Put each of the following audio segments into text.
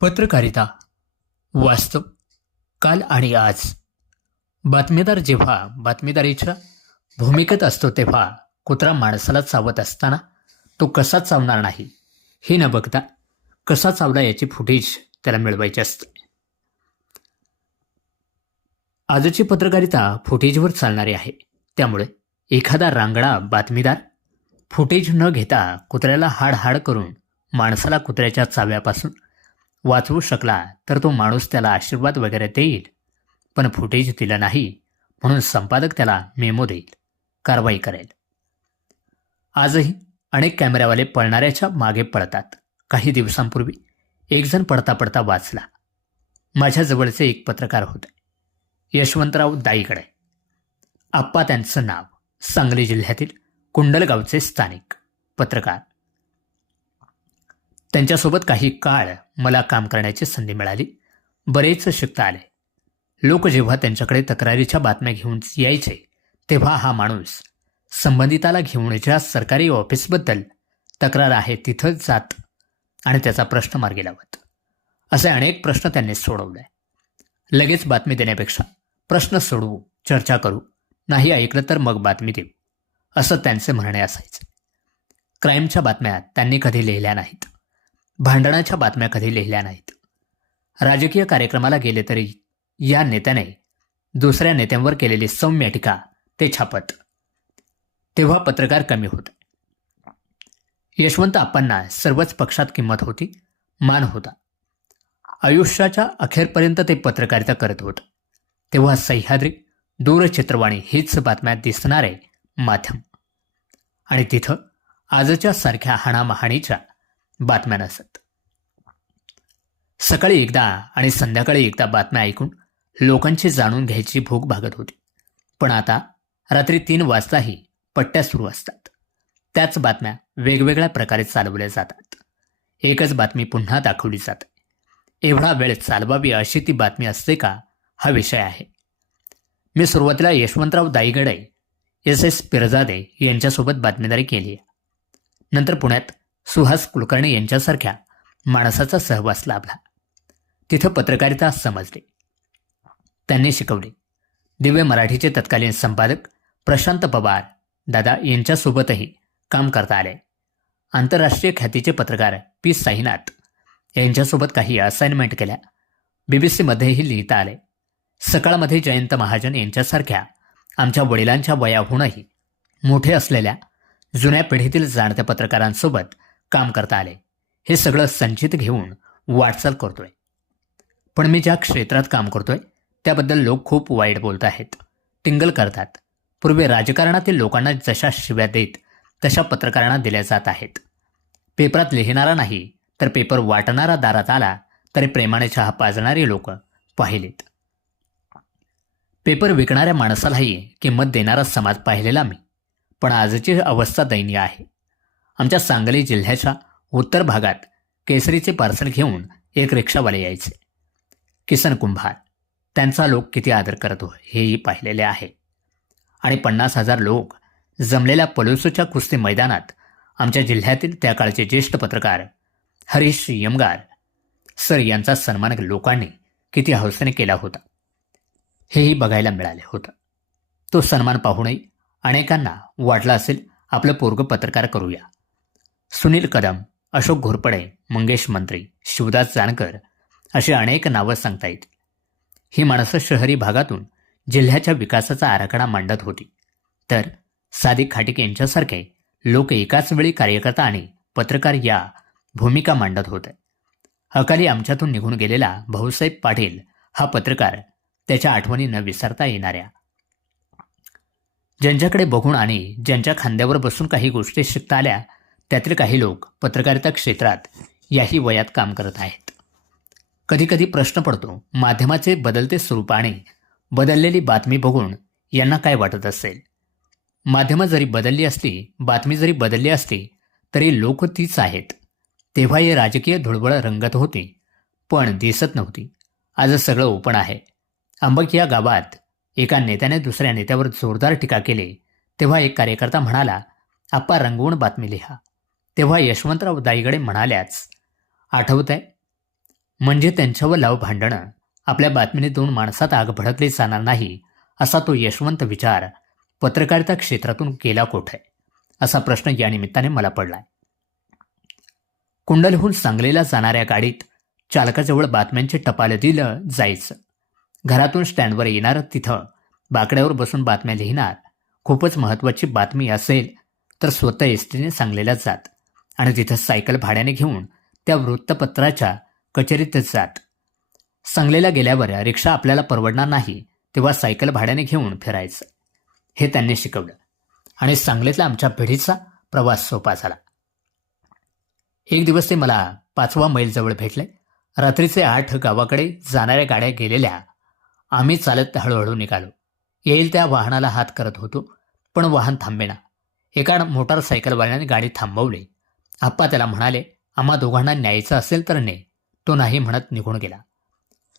पत्रकारिता वास्तव काल आणि आज. बातमीदार जेव्हा बातमीदारीच्या भूमिकेत असतो तेव्हा कुत्रा माणसाला चावत असताना तो कसा चावणार नाही हे न बघता कसा चावला याची फुटेज त्याला मिळवायची असते. आजची पत्रकारिता फुटेजवर चालणारी आहे. त्यामुळे एखादा रांगडा बातमीदार फुटेज न घेता कुत्र्याला हाड हाड करून माणसाला कुत्र्याच्या चाव्यापासून वाचवू शकला तर तो माणूस त्याला आशीर्वाद वगैरे देईल. पण फुटेज दिलं नाही म्हणून संपादक त्याला मेमो देईल. कारवाई करेल. आजही अनेक कॅमेऱ्यावाले पळणाऱ्याच्या मागे पळतात. काही दिवसांपूर्वी एकजण पडता पडता वाचला. माझ्या जवळचे एक पत्रकार होते. यशवंतराव दाईकडे आप्पा त्यांचं नाव सांगली जिल्ह्यातील कुंडलगावचे स्थानिक पत्रकार. त्यांच्यासोबत काही काळ मला काम करण्याची संधी मिळाली. बरेच शिकता आले. लोक जेव्हा त्यांच्याकडे तक्रारीच्या बातम्या घेऊन यायचे तेव्हा हा माणूस संबंधिताला घेऊन ज्या सरकारी ऑफिसबद्दल तक्रार आहे तिथं जात आणि त्याचा प्रश्न मार्गी लावत. असे अनेक प्रश्न त्यांनी सोडवले. लगेच बातमी देण्यापेक्षा प्रश्न सोडवू चर्चा करू नाही ऐकलं तर मग बातमी देऊ. असं त्यांचे म्हणणे असायचे. क्राईमच्या बातम्या त्यांनी कधी लिहिल्या नाहीत. भांडणाच्या बातम्या कधी लिहिल्या नाहीत. राजकीय कार्यक्रमाला गेले तरी या नेत्याने दुसऱ्या नेत्यांवर केलेली सौम्य टीका ते छापत. तेव्हा पत्रकार कमी होते. यशवंत आप्पांना सर्वच पक्षात किंमत होती मान होता. आयुष्याच्या अखेरपर्यंत ते पत्रकारिता करत होत. तेव्हा सह्याद्री दूरचित्रवाणी हीच बातम्या दिसणारे माध्यम. आणि तिथं आजच्या सारख्या हाणामहाणीच्या बातम्या नसत. सकाळी एकदा आणि संध्याकाळी एकदा बातम्या ऐकून लोकांची जाणून घ्यायची भूक भागत होती. पण आता रात्री तीन वाजताही पट्ट्या सुरू असतात. त्याच बातम्या वेगवेगळ्या प्रकारे चालवल्या जातात. एकच बातमी पुन्हा दाखवली जाते. एवढा वेळ चालवावी अशी ती बातमी असते का? हा विषय आहे. मी सुरुवातीला यशवंतराव दाईगडे एस एस पिरजादे यांच्यासोबत बातमीदारी केली. नंतर पुण्यात सुहास कुलकर्णी यांच्यासारख्या माणसाचा सहवास लाभला. तिथं पत्रकारिता समजली. त्यांनी शिकवली. दिव्य मराठीचे तत्कालीन संपादक प्रशांत पवार दादा यांच्यासोबतही काम करता आले. आंतरराष्ट्रीय ख्यातीचे पत्रकार पी साईनाथ यांच्यासोबत काही असाइनमेंट केल्या. बीबीसीमध्येही लिहिता आले. सकाळमध्ये जयंत महाजन यांच्यासारख्या आमच्या वडिलांच्या वयाहूनही मोठे असलेल्या जुन्या पिढीतील जाणत्या पत्रकारांसोबत काम करता आले. हे सगळं संचित घेऊन वाटचाल करतोय. पण मी ज्या क्षेत्रात काम करतोय त्याबद्दल लोक खूप वाईट बोलत आहेत. टिंगल करतात. पूर्वी राजकारणातील लोकांना जशा शिव्या देत तशा पत्रकारांना दिल्या जात आहेत. पेपरात लिहिणारा नाही तर पेपर वाटणारा दारात आला तरी प्रेमाने चहा पाजणारी लोक पाहिलेत. पेपर विकणाऱ्या माणसालाही किंमत देणारा समाज पाहिलेला मी. पण आजची अवस्था दयनीय आहे. आमच्या सांगली जिल्ह्याच्या उत्तर भागात केसरीचे पार्सल घेऊन एक रिक्षावाले यायचे. किसन कुंभार त्यांचा लोक किती आदर करतो हेही पाहिलेले आहे. आणि पन्नास हजार लोक जमलेल्या पलुसूच्या कुस्ती मैदानात आमच्या जिल्ह्यातील त्या काळचे ज्येष्ठ पत्रकार हरीश यमगार सर यांचा सन्मान लोकांनी किती हौसेने केला होता. हेही बघायला मिळाले होतं. तो सन्मान पाहूनही अनेकांना वाटलं असेल आपलं पोरग पत्रकार करूया. सुनील कदम अशोक घोरपडे मंगेश मंत्री शिवदास जानकर अशी अनेक नावं सांगता येतील. ही माणसं शहरी भागातून जिल्ह्याच्या विकासाचा आराखडा मांडत होती. तर सादिक खाटिक यांच्यासारखे लोक एकाच वेळी कार्यकर्ता आणि पत्रकार या भूमिका मांडत होते. अकाली आमच्यातून निघून गेलेला भाऊसाहेब पाटील हा पत्रकार त्याच्या आठवणी न विसरता येणाऱ्या. ज्यांच्याकडे बघून आणि ज्यांच्या खांद्यावर बसून काही गोष्टी शिकता आल्या त्यातील काही लोक पत्रकारिता क्षेत्रात याही वयात काम करत आहेत. कधीकधी प्रश्न पडतो माध्यमाचे बदलते स्वरूप आणि बदललेली बातमी बघून यांना काय वाटत असेल? माध्यमं जरी बदलली असली बातमी जरी बदलली असली तरी लोक तीच आहेत. तेव्हा हे राजकीय धुळबळ रंगत होती पण दिसत नव्हती. आज सगळं ओपन आहे. अंबक या गावात एका नेत्याने दुसऱ्या नेत्यावर जोरदार टीका केली. तेव्हा एक कार्यकर्ता म्हणाला आप्पा रंगवून बातमी लिहा. तेव्हा यशवंतराव दाईगडे म्हणाल्याच आठवत आहे म्हणजे त्यांच्यावर लाव भांडणं. आपल्या बातमीने दोन माणसात आग भडकली जाणार नाही असा तो यशवंत विचार पत्रकारिता क्षेत्रातून केला कोठे? असा प्रश्न या निमित्ताने मला पडलाय. कुंडलहून सांगलीला जाणाऱ्या गाडीत चालकाजवळ बातम्यांचे टपाल दिलं जायचं. घरातून स्टँडवर येणार तिथं. बाकड्यावर बसून बातम्या लिहिणार. खूपच महत्त्वाची बातमी असेल तर स्वतः एस टीने सांगलेल्या जात. आणि तिथं सायकल भाड्याने घेऊन त्या वृत्तपत्राच्या कचेरीतच जात. सांगलेल्या गेल्यावर रिक्षा आपल्याला परवडणार नाही तेव्हा सायकल भाड्याने घेऊन फिरायचं. हे त्यांनी शिकवलं. आणि सांगलीतला आमच्या पिढीचा प्रवास सोपा झाला. एक दिवस ते मला पाचवा मैलजवळ भेटले. रात्रीचे आठ गावाकडे जाणाऱ्या गाड्या गेलेल्या आम्ही चालत हळूहळू निघालो. येईल त्या वाहनाला हात करत होतो पण वाहन थांबेना. एका मोटारसायकलवाल्याने गाडी थांबवली. आप्पा त्याला म्हणाले आम्हा दोघांना न्यायचं असेल तर ने. तो नाही म्हणत निघून गेला.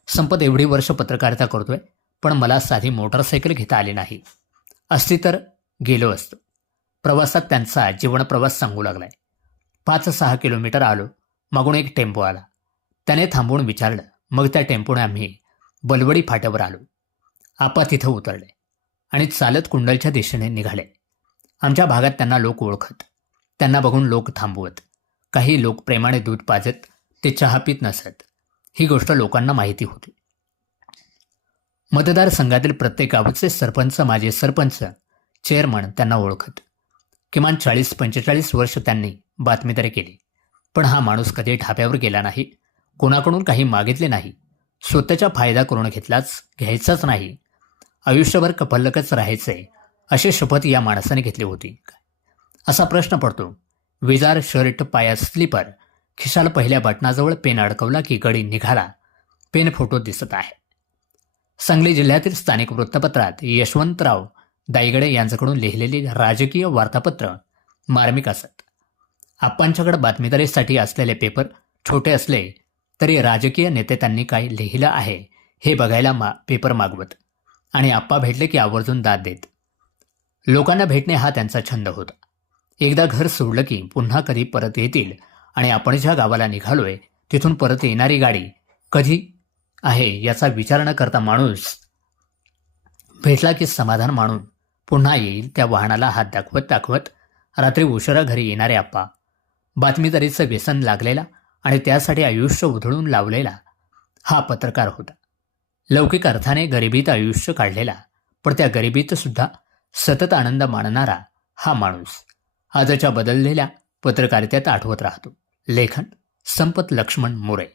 संपत एवढी वर्ष पत्रकारिता करतोय पण मला साधी मोटारसायकल घेता आली नाही. असती तर गेलो असतो. प्रवासात त्यांचा जीवनप्रवास सांगू लागलाय. पाच सहा किलोमीटर आलो मागून एक टेम्पो आला. त्याने थांबून विचारलं मग त्या टेम्पोने आम्ही बलवडी फाट्यावर आलो. आपा तिथं उतरले आणि चालत कुंडलच्या दिशेने निघाले. आमच्या भागात त्यांना लोक ओळखत. त्यांना बघून लोक थांबवत. काही लोक प्रेमाने दूध पाजत ते चहा पित नसत. ही गोष्ट लोकांना माहिती होती. मतदारसंघातील प्रत्येक गावचे सरपंच माजी सरपंच चेअरमन त्यांना ओळखत. किमान चाळीस पंचेचाळीस वर्ष त्यांनी बातमीदारी केली. पण हा माणूस कधी ढाब्यावर गेला नाही कोणाकडून काही मागितले नाही स्वतःचा फायदा करून घेतलाच घ्यायचाच नाही. आयुष्यभर कपल्लकच राहायचे अशी शपथ या माणसाने घेतली होती. असा प्रश्न पडतो. विजार शर्ट पायात स्लीपर खिशाला पहिल्या बटनाजवळ पेन अडकवला की गडी निघाला. पेन फोटो दिसत आहे. सांगली जिल्ह्यातील स्थानिक वृत्तपत्रात यशवंतराव दायगडे यांच्याकडून लिहिलेली राजकीय वार्तापत्र मार्मिक असत. आप्पांच्याकडे बातमीदारीसाठी असलेले पेपर छोटे असले तरी राजकीय नेते त्यांनी काय लिहिलं आहे हे बघायला मा पेपर मागवत. आणि आप्पा भेटले की आवर्जून दाद देत. लोकांना भेटणे हा त्यांचा छंद होता. एकदा घर सोडलं की पुन्हा कधी परत येतील आणि आपण ज्या गावाला निघालोय तिथून परत येणारी गाडी कधी आहे याचा विचार न करता माणूस भेटला की समाधान मानून पुन्हा येईल त्या वाहनाला हात दाखवत दाखवत रात्री उशिरा घरी येणारे आप्पा. बातमीदारीचं व्यसन लागलेला आणि त्यासाठी आयुष्य उधळून लावलेला हा पत्रकार होता. लौकिक अर्थाने गरिबीत आयुष्य काढलेला पण त्या गरिबीत सुद्धा सतत आनंद मानणारा हा माणूस आजच्या बदललेल्या पत्रकारितेत आठवत राहतो. लेखन संपत लक्ष्मण मोरे.